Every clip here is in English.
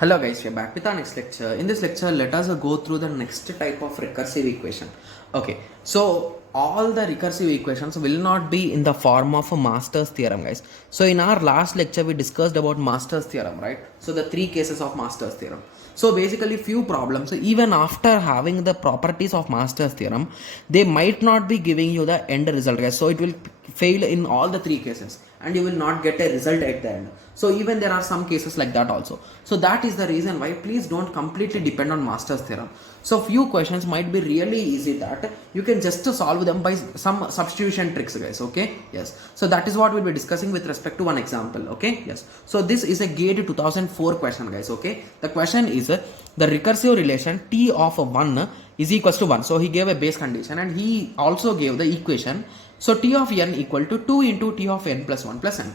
Hello guys, we are back with our next lecture. In this lecture, let us go through the next type of recursive equation. Okay, so all the recursive equations will not be in the form of a Master's theorem, guys. So in our last lecture, we discussed about Master's theorem, right? So the three cases of Master's theorem. So basically few problems, even after having the properties of Master's theorem, they might not be giving you the end result, guys. So it will fail in all the three cases and you will not get a result at the end. So even there are some cases like that also. So that is the reason why please don't completely depend on Master's theorem. So few questions might be really easy that you can just solve them by some substitution tricks, guys. Okay, yes. So that is what we'll be discussing with respect to one example. Okay, yes. So this is a GATE 2004 question, guys. Okay, the question is the recursive relation T of 1 is equals to 1. So he gave a base condition and he also gave the equation. So T of n equal to 2 into T of n plus 1 plus n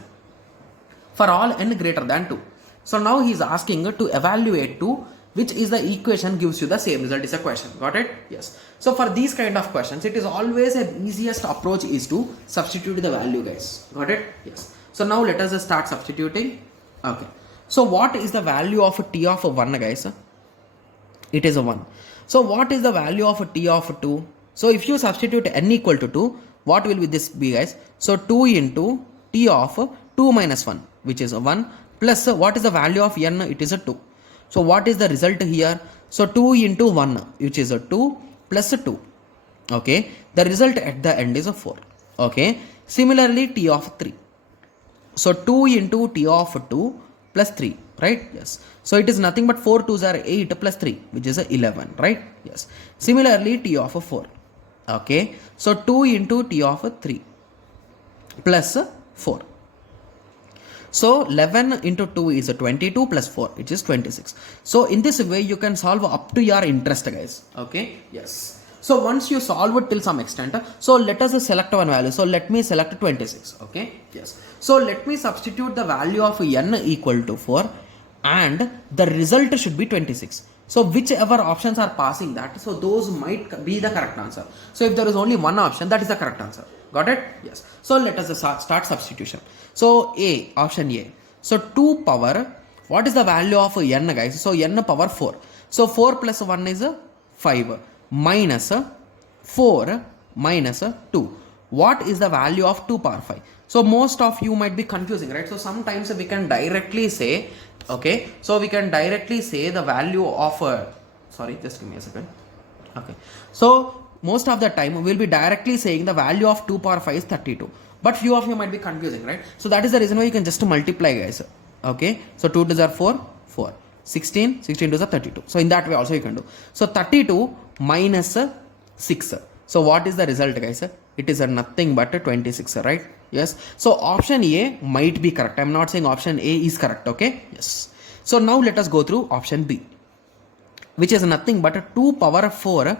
for all n greater than 2. So now he is asking to evaluate to which is the equation gives you the same result is a question. Got it? Yes. So for these kind of questions, it is always the easiest approach is to substitute the value, guys. Got it? Yes. So now let us start substituting. Okay. So what is the value of T of 1, guys? It is a 1. So what is the value of T of 2? So if you substitute n equal to 2, what will this be, guys? So 2 into T of 2 minus 1, which is a 1, plus what is the value of n? It is a 2. So what is the result here? So 2 into 1, which is a 2, plus a 2. Okay. The result at the end is a 4. Okay. Similarly, T of 3. So 2 into T of 2 plus 3, right? Yes. So it is nothing but 4 2s are 8 plus 3, which is a 11, right? Yes. Similarly, T of 4. Okay. So 2 into T of 3 plus 4. So 11 into 2 is a 22 plus 4, which is 26. So in this way, you can solve up to your interest, guys. Okay. Yes. So once you solve it till some extent, so let us select one value. So let me select 26. Okay. Yes. So let me substitute the value of n equal to 4 and the result should be 26. So whichever options are passing that, so those might be the correct answer. So if there is only one option, that is the correct answer. Got it? Yes. So let us start substitution. So A, option A. So 2 power, what is the value of n, guys? So n power 4. So 4 plus 1 is 5 minus 4 minus 2. What is the value of 2 power 5? So most of you might be confusing, right? So sometimes we can directly say, okay, so we can directly say the value of, sorry, just give me a second. Okay, so most of the time we will be directly saying the value of 2 power 5 is 32. But few of you might be confusing, right? So that is the reason why you can just multiply, guys. Okay, so 2 2s are 4, 4. 16, 16 2s are 32. So in that way also you can do. So 32 minus 6. So what is the result, guys? It is nothing but 26, right? Yes. So option A might be correct. I am not saying option A is correct. Okay. Yes. So now let us go through option B, which is nothing but 2 power 4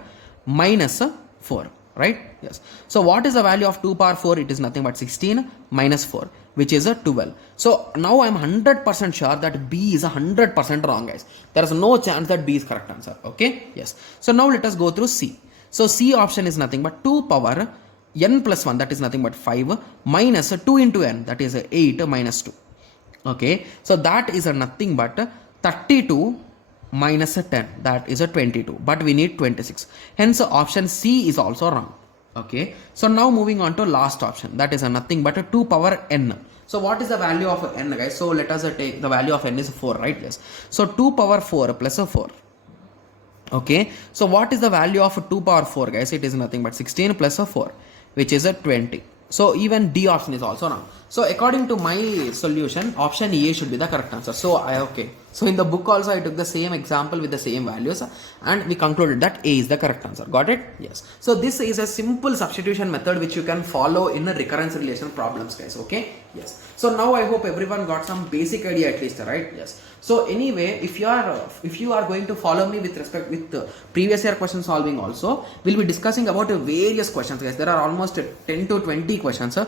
minus 4, right? Yes. So what is the value of 2 power 4? It is nothing but 16 minus 4, which is a 12. So now I am 100% sure that B is 100% wrong, guys. There is no chance that B is correct answer. Okay. Yes. So now let us go through C. So C option is nothing but 2 power n plus 1, that is nothing but 5 minus 2 into n, that is 8 minus 2. Okay. So that is nothing but 32 minus 10, that is a 22, but we need 26. Hence option C is also wrong. Okay. So now moving on to last option, that is nothing but 2 power n. So what is the value of n, guys? So let us take the value of n is 4, right? Yes. So 2 power 4 plus 4. Okay. So what is the value of 2 power 4, guys? It is nothing but 16 plus 4, which is a 20. So even D option is also wrong. So according to my solution, option A should be the correct answer. So okay. So in the book also I took the same example with the same values and we concluded that A is the correct answer. Got it? Yes. So this is a simple substitution method which you can follow in a recurrence relation problems, guys. Okay. Yes. So now I hope everyone got some basic idea at least, right? Yes. So anyway, if you are going to follow me with respect with previous year question solving also, we'll be discussing about various questions, guys. There are almost 10 to 20 questions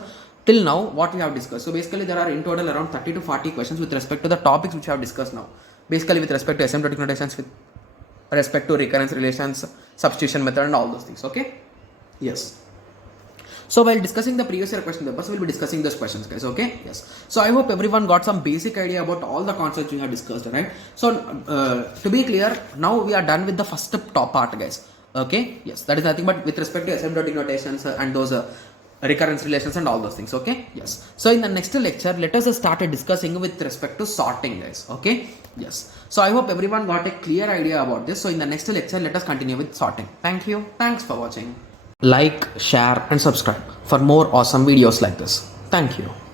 till now what we have discussed. So basically there are in total around 30 to 40 questions with respect to the topics which we have discussed now. Basically with respect to asymptotic notations, with respect to recurrence relations, substitution method and all those things. Okay. Yes. So while discussing the previous year question papers, we'll be discussing those questions, guys. Okay, yes. So I hope everyone got some basic idea about all the concepts we have discussed, right? So to be clear, now we are done with the first top part, guys. Okay, yes, that is nothing but with respect to asymptotic notations and those recurrence relations and all those things. Okay, yes. So in the next lecture, let us start discussing with respect to sorting, guys. Okay, yes. So I hope everyone got a clear idea about this. So in the next lecture, let us continue with sorting. Thank you. Thanks for watching. Like, share and subscribe for more awesome videos like this. Thank you.